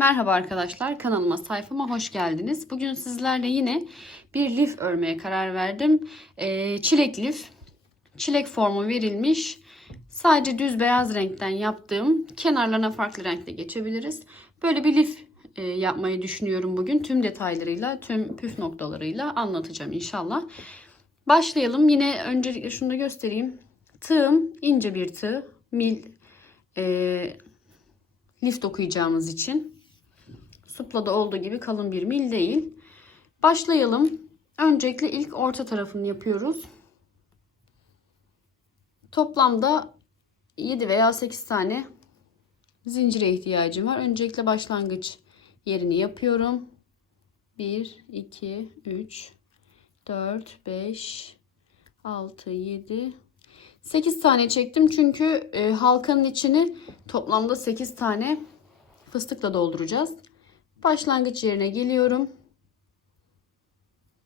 Merhaba arkadaşlar kanalıma sayfama hoş geldiniz. Bugün sizlerle yine bir lif örmeye karar verdim. Ee, çilek lif. Çilek formu verilmiş. Sadece düz beyaz renkten yaptığım kenarlarına farklı renkte geçebiliriz. Böyle bir lif e, yapmayı düşünüyorum bugün. Tüm detaylarıyla, tüm püf noktalarıyla anlatacağım inşallah. Başlayalım. Yine öncelikle şunu da göstereyim. Tığım ince bir tığ. Mil e, lif okuyacağımız için. Suplada olduğu gibi kalın bir mil değil. Başlayalım. Öncelikle ilk orta tarafını yapıyoruz. Toplamda 7 veya 8 tane zincire ihtiyacım var. Öncelikle başlangıç yerini yapıyorum. 1, 2, 3, 4, 5, 6, 7, 8 tane çektim. Çünkü e, halkanın içini toplamda 8 tane fıstıkla dolduracağız. Başlangıç yerine geliyorum.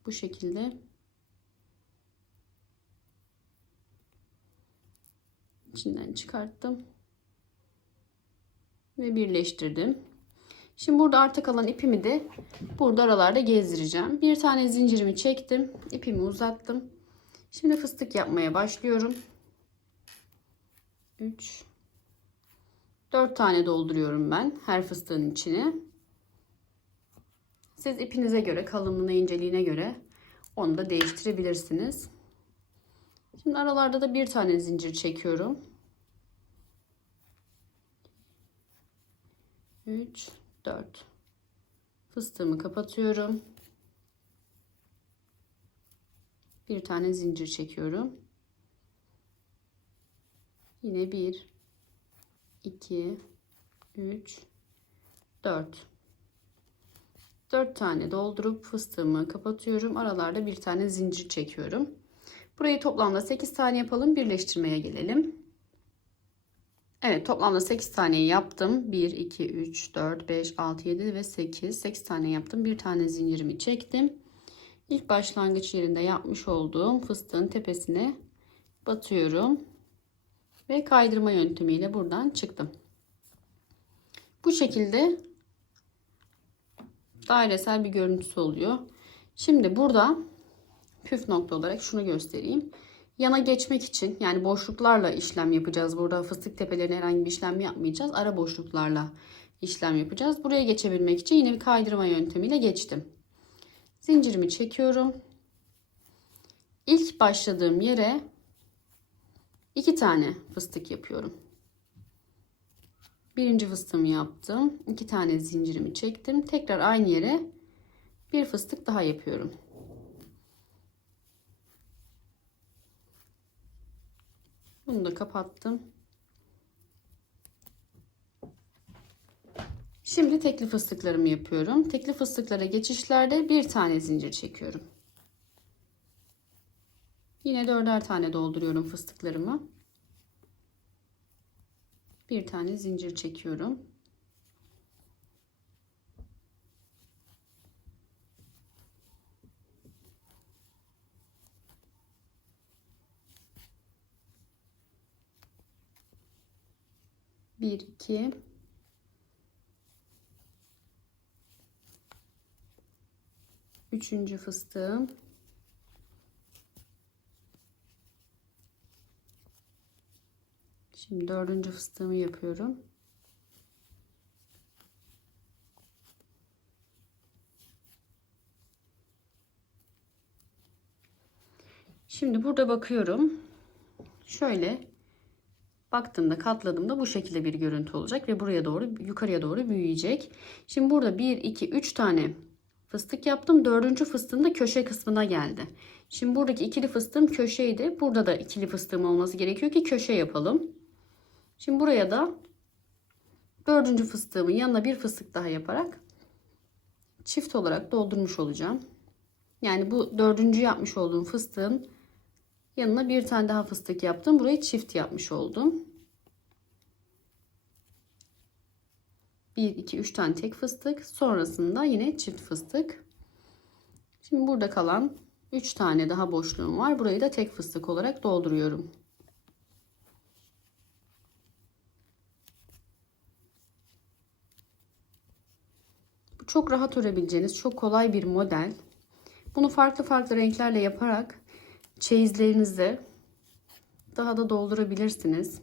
Bu şekilde. İçinden çıkarttım. Ve birleştirdim. Şimdi burada arta kalan ipimi de burada aralarda gezdireceğim. Bir tane zincirimi çektim. ipimi uzattım. Şimdi fıstık yapmaya başlıyorum. 3 4 tane dolduruyorum ben her fıstığın içine. Siz ipinize göre, kalınlığına, inceliğine göre onu da değiştirebilirsiniz. Şimdi aralarda da bir tane zincir çekiyorum. 3 4 Fıstığımı kapatıyorum. Bir tane zincir çekiyorum. Yine 1 2 3 4 4 tane doldurup fıstığımı kapatıyorum. Aralarda bir tane zincir çekiyorum. Burayı toplamda 8 tane yapalım. Birleştirmeye gelelim. Evet toplamda 8 tane yaptım. 1, 2, 3, 4, 5, 6, 7 ve 8. 8 tane yaptım. Bir tane zincirimi çektim. İlk başlangıç yerinde yapmış olduğum fıstığın tepesine batıyorum. Ve kaydırma yöntemiyle buradan çıktım. Bu şekilde dairesel bir görüntüsü oluyor. Şimdi burada püf nokta olarak şunu göstereyim. Yana geçmek için yani boşluklarla işlem yapacağız. Burada fıstık tepelerine herhangi bir işlem yapmayacağız. Ara boşluklarla işlem yapacağız. Buraya geçebilmek için yine bir kaydırma yöntemiyle geçtim. Zincirimi çekiyorum. İlk başladığım yere iki tane fıstık yapıyorum. Birinci fıstığımı yaptım. iki tane zincirimi çektim. Tekrar aynı yere bir fıstık daha yapıyorum. Bunu da kapattım. Şimdi tekli fıstıklarımı yapıyorum. Tekli fıstıklara geçişlerde bir tane zincir çekiyorum. Yine dörder tane dolduruyorum fıstıklarımı. Bir tane zincir çekiyorum. Bir, iki, üçüncü fıstığım. Şimdi dördüncü fıstığımı yapıyorum. Şimdi burada bakıyorum. Şöyle baktığımda katladığımda bu şekilde bir görüntü olacak ve buraya doğru yukarıya doğru büyüyecek. Şimdi burada 1 2 3 tane fıstık yaptım. Dördüncü fıstığım da köşe kısmına geldi. Şimdi buradaki ikili fıstığım köşeydi. Burada da ikili fıstığım olması gerekiyor ki köşe yapalım. Şimdi buraya da dördüncü fıstığımın yanına bir fıstık daha yaparak çift olarak doldurmuş olacağım. Yani bu dördüncü yapmış olduğum fıstığın yanına bir tane daha fıstık yaptım. Burayı çift yapmış oldum. 1, 2, 3 tane tek fıstık. Sonrasında yine çift fıstık. Şimdi burada kalan 3 tane daha boşluğum var. Burayı da tek fıstık olarak dolduruyorum. Çok rahat örebileceğiniz çok kolay bir model. Bunu farklı farklı renklerle yaparak çeyizlerinizde daha da doldurabilirsiniz.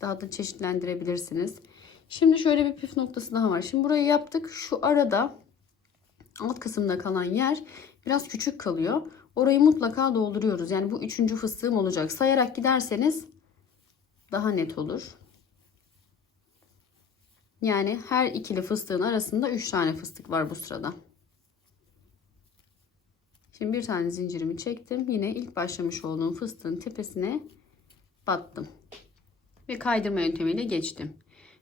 Daha da çeşitlendirebilirsiniz. Şimdi şöyle bir püf noktası daha var. Şimdi burayı yaptık. Şu arada alt kısımda kalan yer biraz küçük kalıyor. Orayı mutlaka dolduruyoruz. Yani bu üçüncü fıstığım olacak. Sayarak giderseniz daha net olur. Yani her ikili fıstığın arasında 3 tane fıstık var bu sırada. Şimdi bir tane zincirimi çektim. Yine ilk başlamış olduğum fıstığın tepesine battım. Ve kaydırma yöntemiyle geçtim.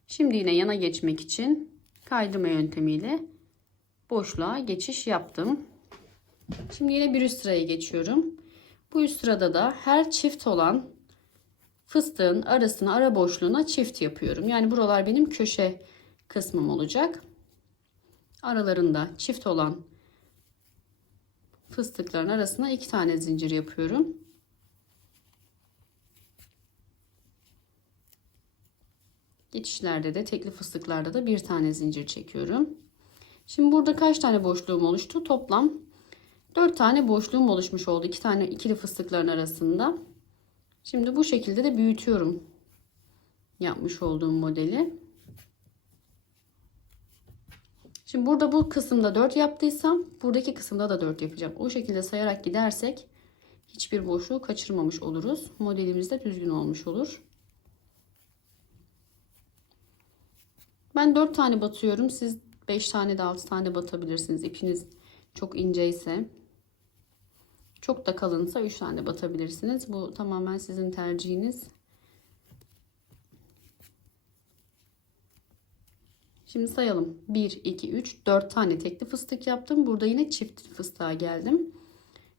Şimdi yine yana geçmek için kaydırma yöntemiyle boşluğa geçiş yaptım. Şimdi yine bir üst sıraya geçiyorum. Bu üst sırada da her çift olan fıstığın arasına ara boşluğuna çift yapıyorum. Yani buralar benim köşe kısmım olacak. Aralarında çift olan fıstıkların arasına iki tane zincir yapıyorum. Geçişlerde de tekli fıstıklarda da bir tane zincir çekiyorum. Şimdi burada kaç tane boşluğum oluştu? Toplam 4 tane boşluğum oluşmuş oldu. 2 tane ikili fıstıkların arasında. Şimdi bu şekilde de büyütüyorum yapmış olduğum modeli. Şimdi burada bu kısımda 4 yaptıysam buradaki kısımda da 4 yapacağım. O şekilde sayarak gidersek hiçbir boşluğu kaçırmamış oluruz. Modelimiz de düzgün olmuş olur. Ben 4 tane batıyorum. Siz 5 tane de 6 tane batabilirsiniz. İpiniz çok ince ise. Çok da kalınsa 3 tane batabilirsiniz. Bu tamamen sizin tercihiniz. Şimdi sayalım. 1, 2, 3, 4 tane tekli fıstık yaptım. Burada yine çift fıstığa geldim.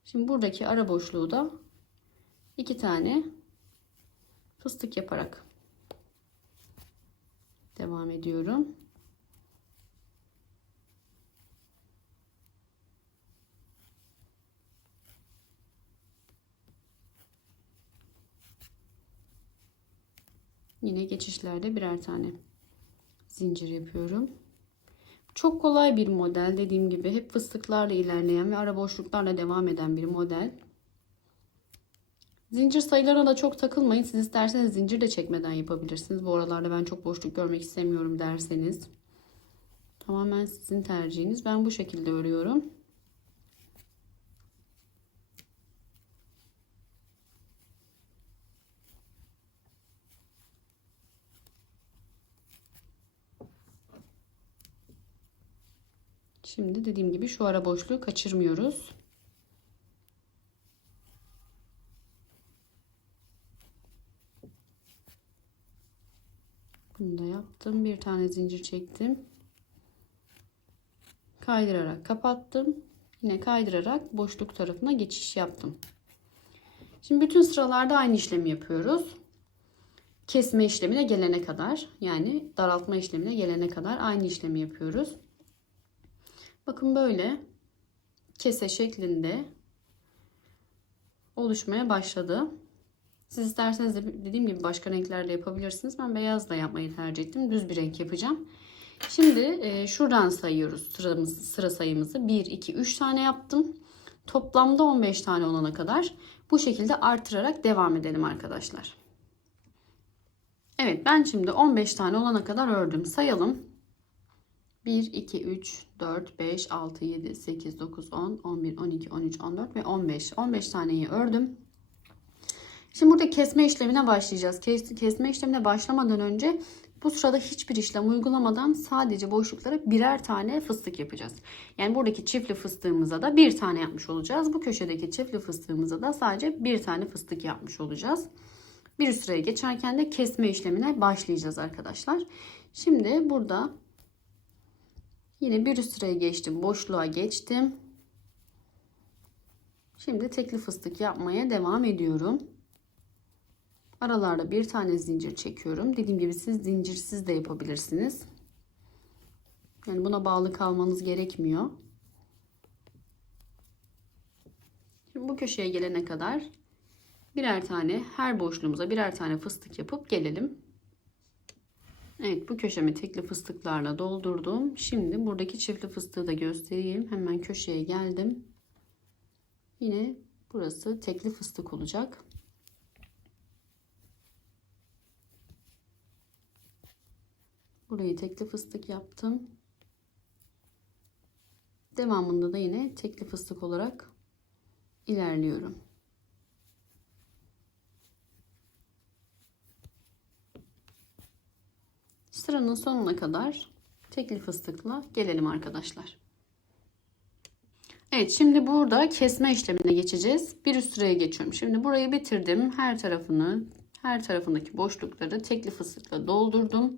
Şimdi buradaki ara boşluğu da 2 tane fıstık yaparak devam ediyorum. Yine geçişlerde birer tane zincir yapıyorum. Çok kolay bir model dediğim gibi hep fıstıklarla ilerleyen ve ara boşluklarla devam eden bir model. Zincir sayılarına da çok takılmayın. Siz isterseniz zincir de çekmeden yapabilirsiniz. Bu aralarda ben çok boşluk görmek istemiyorum derseniz. Tamamen sizin tercihiniz. Ben bu şekilde örüyorum. Şimdi dediğim gibi şu ara boşluğu kaçırmıyoruz. Bunu da yaptım. Bir tane zincir çektim. Kaydırarak kapattım. Yine kaydırarak boşluk tarafına geçiş yaptım. Şimdi bütün sıralarda aynı işlemi yapıyoruz. Kesme işlemine gelene kadar yani daraltma işlemine gelene kadar aynı işlemi yapıyoruz. Bakın böyle kese şeklinde oluşmaya başladı. Siz isterseniz de dediğim gibi başka renklerle yapabilirsiniz. Ben beyazla yapmayı tercih ettim. Düz bir renk yapacağım. Şimdi e, şuradan sayıyoruz sıramız, sıra sayımızı. 1, 2, 3 tane yaptım. Toplamda 15 tane olana kadar bu şekilde artırarak devam edelim arkadaşlar. Evet ben şimdi 15 tane olana kadar ördüm. Sayalım. 1, 2, 3, 4, 5, 6, 7, 8, 9, 10, 11, 12, 13, 14 ve 15. 15 taneyi ördüm. Şimdi burada kesme işlemine başlayacağız. Kes, kesme işlemine başlamadan önce bu sırada hiçbir işlem uygulamadan sadece boşluklara birer tane fıstık yapacağız. Yani buradaki çiftli fıstığımıza da bir tane yapmış olacağız. Bu köşedeki çiftli fıstığımıza da sadece bir tane fıstık yapmış olacağız. Bir sıraya geçerken de kesme işlemine başlayacağız arkadaşlar. Şimdi burada yine bir üst sıraya geçtim. Boşluğa geçtim. Şimdi tekli fıstık yapmaya devam ediyorum. Aralarda bir tane zincir çekiyorum. Dediğim gibi siz zincirsiz de yapabilirsiniz. Yani buna bağlı kalmanız gerekmiyor. Şimdi bu köşeye gelene kadar birer tane her boşluğumuza birer tane fıstık yapıp gelelim. Evet bu köşemi tekli fıstıklarla doldurdum. Şimdi buradaki çiftli fıstığı da göstereyim. Hemen köşeye geldim. Yine burası tekli fıstık olacak. Burayı tekli fıstık yaptım. Devamında da yine tekli fıstık olarak ilerliyorum. Sıranın sonuna kadar tekli fıstıkla gelelim arkadaşlar. Evet şimdi burada kesme işlemine geçeceğiz. Bir üst sıraya geçiyorum. Şimdi burayı bitirdim. Her tarafını, her tarafındaki boşlukları tekli fıstıkla doldurdum.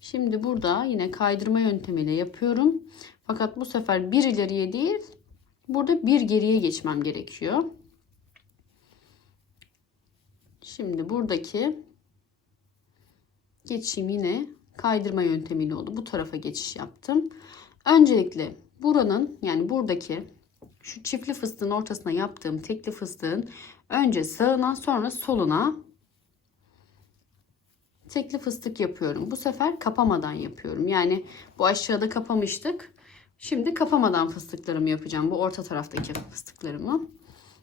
Şimdi burada yine kaydırma yöntemiyle yapıyorum. Fakat bu sefer bir ileriye değil, burada bir geriye geçmem gerekiyor. Şimdi buradaki geçişim yine kaydırma yöntemiyle oldu. Bu tarafa geçiş yaptım. Öncelikle buranın yani buradaki şu çiftli fıstığın ortasına yaptığım tekli fıstığın önce sağına sonra soluna tekli fıstık yapıyorum. Bu sefer kapamadan yapıyorum. Yani bu aşağıda kapamıştık. Şimdi kapamadan fıstıklarımı yapacağım. Bu orta taraftaki fıstıklarımı.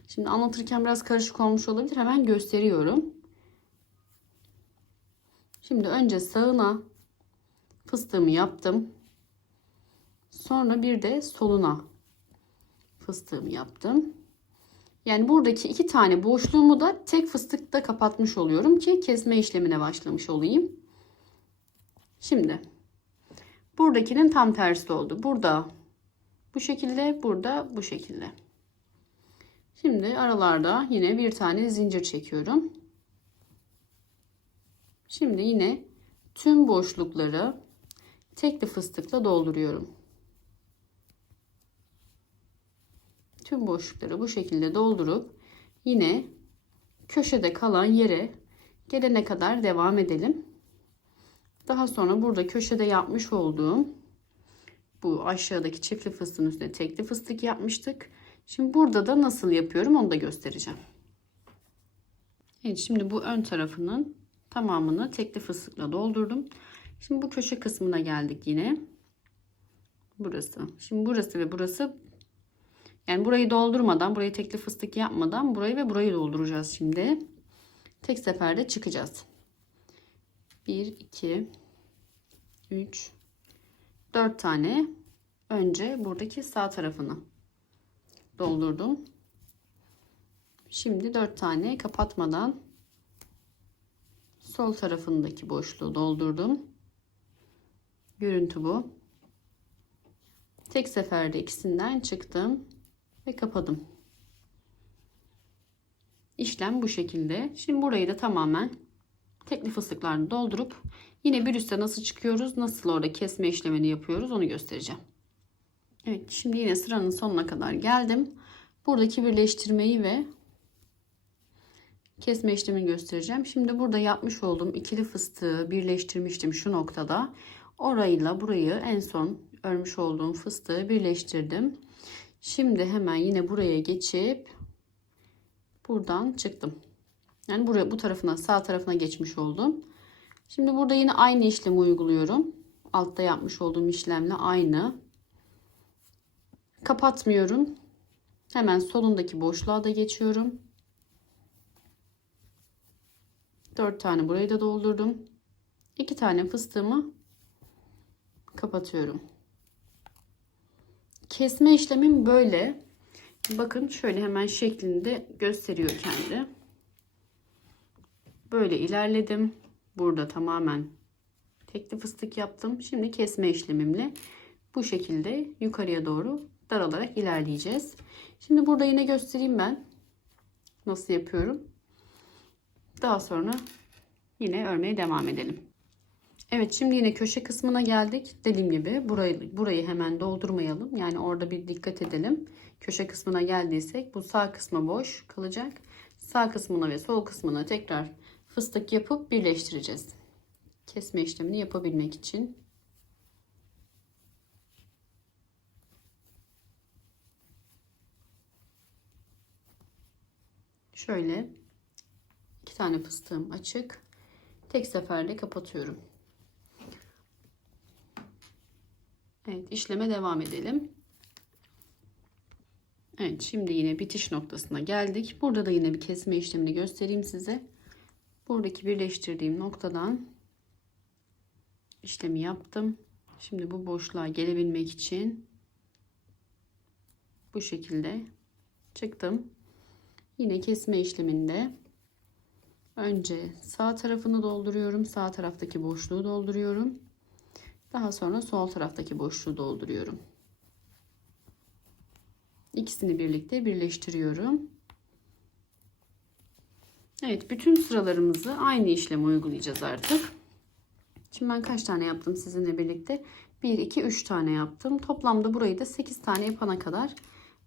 Şimdi anlatırken biraz karışık olmuş olabilir. Hemen gösteriyorum. Şimdi önce sağına fıstığımı yaptım. Sonra bir de soluna fıstığımı yaptım. Yani buradaki iki tane boşluğumu da tek fıstıkta kapatmış oluyorum ki kesme işlemine başlamış olayım. Şimdi buradakinin tam tersi oldu. Burada bu şekilde, burada bu şekilde. Şimdi aralarda yine bir tane zincir çekiyorum. Şimdi yine tüm boşlukları tekli fıstıkla dolduruyorum. Tüm boşlukları bu şekilde doldurup yine köşede kalan yere gelene kadar devam edelim. Daha sonra burada köşede yapmış olduğum bu aşağıdaki çiftli fıstığın üstüne tekli fıstık yapmıştık. Şimdi burada da nasıl yapıyorum onu da göstereceğim. Evet şimdi bu ön tarafının tamamını tekli fıstıkla doldurdum. Şimdi bu köşe kısmına geldik yine. Burası. Şimdi burası ve burası yani burayı doldurmadan, burayı tekli fıstık yapmadan burayı ve burayı dolduracağız şimdi. Tek seferde çıkacağız. 1 2 3 4 tane önce buradaki sağ tarafını doldurdum. Şimdi 4 tane kapatmadan sol tarafındaki boşluğu doldurdum. Görüntü bu. Tek seferde ikisinden çıktım ve kapadım. İşlem bu şekilde. Şimdi burayı da tamamen tekli fıstıklarla doldurup yine bir üstte nasıl çıkıyoruz, nasıl orada kesme işlemini yapıyoruz onu göstereceğim. Evet şimdi yine sıranın sonuna kadar geldim. Buradaki birleştirmeyi ve kesme işlemini göstereceğim. Şimdi burada yapmış olduğum ikili fıstığı birleştirmiştim şu noktada. Orayla burayı en son örmüş olduğum fıstığı birleştirdim. Şimdi hemen yine buraya geçip buradan çıktım. Yani buraya bu tarafına sağ tarafına geçmiş oldum. Şimdi burada yine aynı işlemi uyguluyorum. Altta yapmış olduğum işlemle aynı. Kapatmıyorum. Hemen solundaki boşluğa da geçiyorum. 4 tane burayı da doldurdum. 2 tane fıstığımı kapatıyorum. Kesme işlemim böyle. Bakın şöyle hemen şeklinde gösteriyor kendi. Böyle ilerledim. Burada tamamen tekli fıstık yaptım. Şimdi kesme işlemimle bu şekilde yukarıya doğru daralarak ilerleyeceğiz. Şimdi burada yine göstereyim ben nasıl yapıyorum. Daha sonra yine örmeye devam edelim. Evet şimdi yine köşe kısmına geldik. Dediğim gibi burayı, burayı hemen doldurmayalım. Yani orada bir dikkat edelim. Köşe kısmına geldiysek bu sağ kısmı boş kalacak. Sağ kısmına ve sol kısmına tekrar fıstık yapıp birleştireceğiz. Kesme işlemini yapabilmek için. Şöyle iki tane fıstığım açık. Tek seferde kapatıyorum. Evet işleme devam edelim. Evet şimdi yine bitiş noktasına geldik. Burada da yine bir kesme işlemini göstereyim size. Buradaki birleştirdiğim noktadan işlemi yaptım. Şimdi bu boşluğa gelebilmek için bu şekilde çıktım. Yine kesme işleminde önce sağ tarafını dolduruyorum. Sağ taraftaki boşluğu dolduruyorum. Daha sonra sol taraftaki boşluğu dolduruyorum. İkisini birlikte birleştiriyorum. Evet, bütün sıralarımızı aynı işlemi uygulayacağız artık. Şimdi ben kaç tane yaptım sizinle birlikte? 1, 2, 3 tane yaptım. Toplamda burayı da 8 tane yapana kadar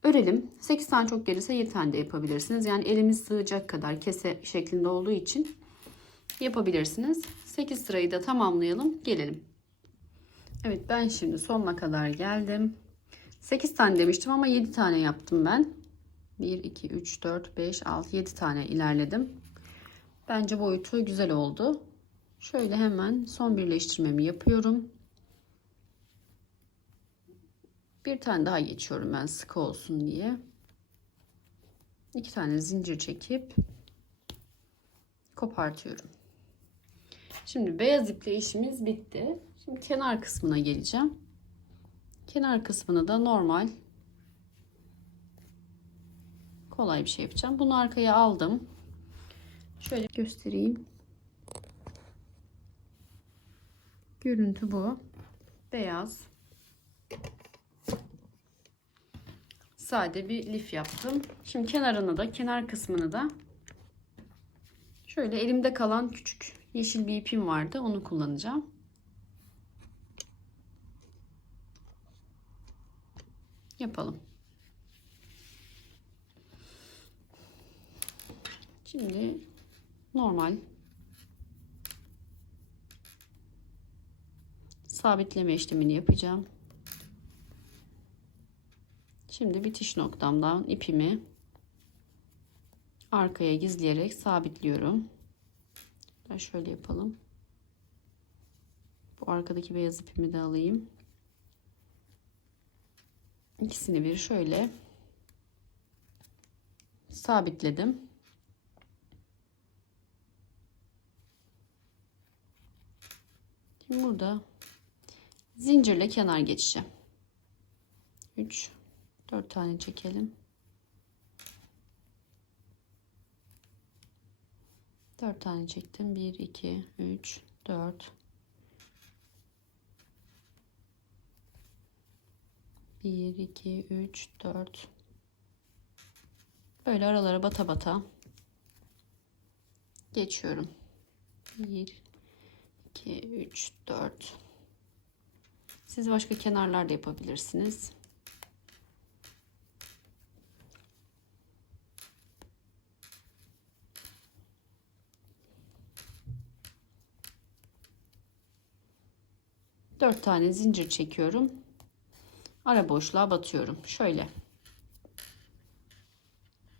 örelim. 8 tane çok gelirse 7 tane de yapabilirsiniz. Yani elimiz sığacak kadar kese şeklinde olduğu için yapabilirsiniz. 8 sırayı da tamamlayalım. Gelelim. Evet ben şimdi sonuna kadar geldim. 8 tane demiştim ama 7 tane yaptım ben. 1, 2, 3, 4, 5, 6, 7 tane ilerledim. Bence boyutu güzel oldu. Şöyle hemen son birleştirmemi yapıyorum. Bir tane daha geçiyorum ben sıkı olsun diye. İki tane zincir çekip kopartıyorum. Şimdi beyaz iple işimiz bitti. Şimdi kenar kısmına geleceğim. Kenar kısmını da normal kolay bir şey yapacağım. Bunu arkaya aldım. Şöyle göstereyim. Görüntü bu. Beyaz. Sade bir lif yaptım. Şimdi kenarını da kenar kısmını da şöyle elimde kalan küçük yeşil bir ipim vardı. Onu kullanacağım. Yapalım. Şimdi normal sabitleme işlemini yapacağım. Şimdi bitiş noktamdan ipimi arkaya gizleyerek sabitliyorum. Şöyle yapalım. Bu arkadaki beyaz ipimi de alayım. İkisini bir şöyle sabitledim. Şimdi burada zincirle kenar geçeceğim. 3 4 tane çekelim. 4 tane çektim. 1 2 3 4 1 2 3 4 Böyle aralara bata bata geçiyorum. 1 2 3 4 Siz başka kenarlarda yapabilirsiniz. Dört tane zincir çekiyorum. Ara boşluğa batıyorum. Şöyle.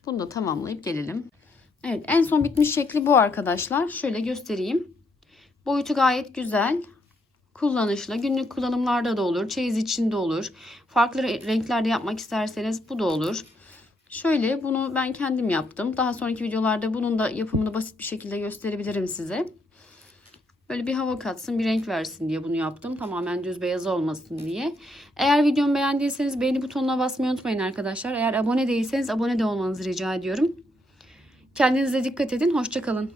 Bunu da tamamlayıp gelelim. Evet en son bitmiş şekli bu arkadaşlar. Şöyle göstereyim. Boyutu gayet güzel. Kullanışlı. Günlük kullanımlarda da olur. Çeyiz içinde olur. Farklı renklerde yapmak isterseniz bu da olur. Şöyle bunu ben kendim yaptım. Daha sonraki videolarda bunun da yapımını basit bir şekilde gösterebilirim size. Böyle bir hava katsın, bir renk versin diye bunu yaptım. Tamamen düz beyaz olmasın diye. Eğer videomu beğendiyseniz beğeni butonuna basmayı unutmayın arkadaşlar. Eğer abone değilseniz abone de olmanızı rica ediyorum. Kendinize dikkat edin. Hoşçakalın.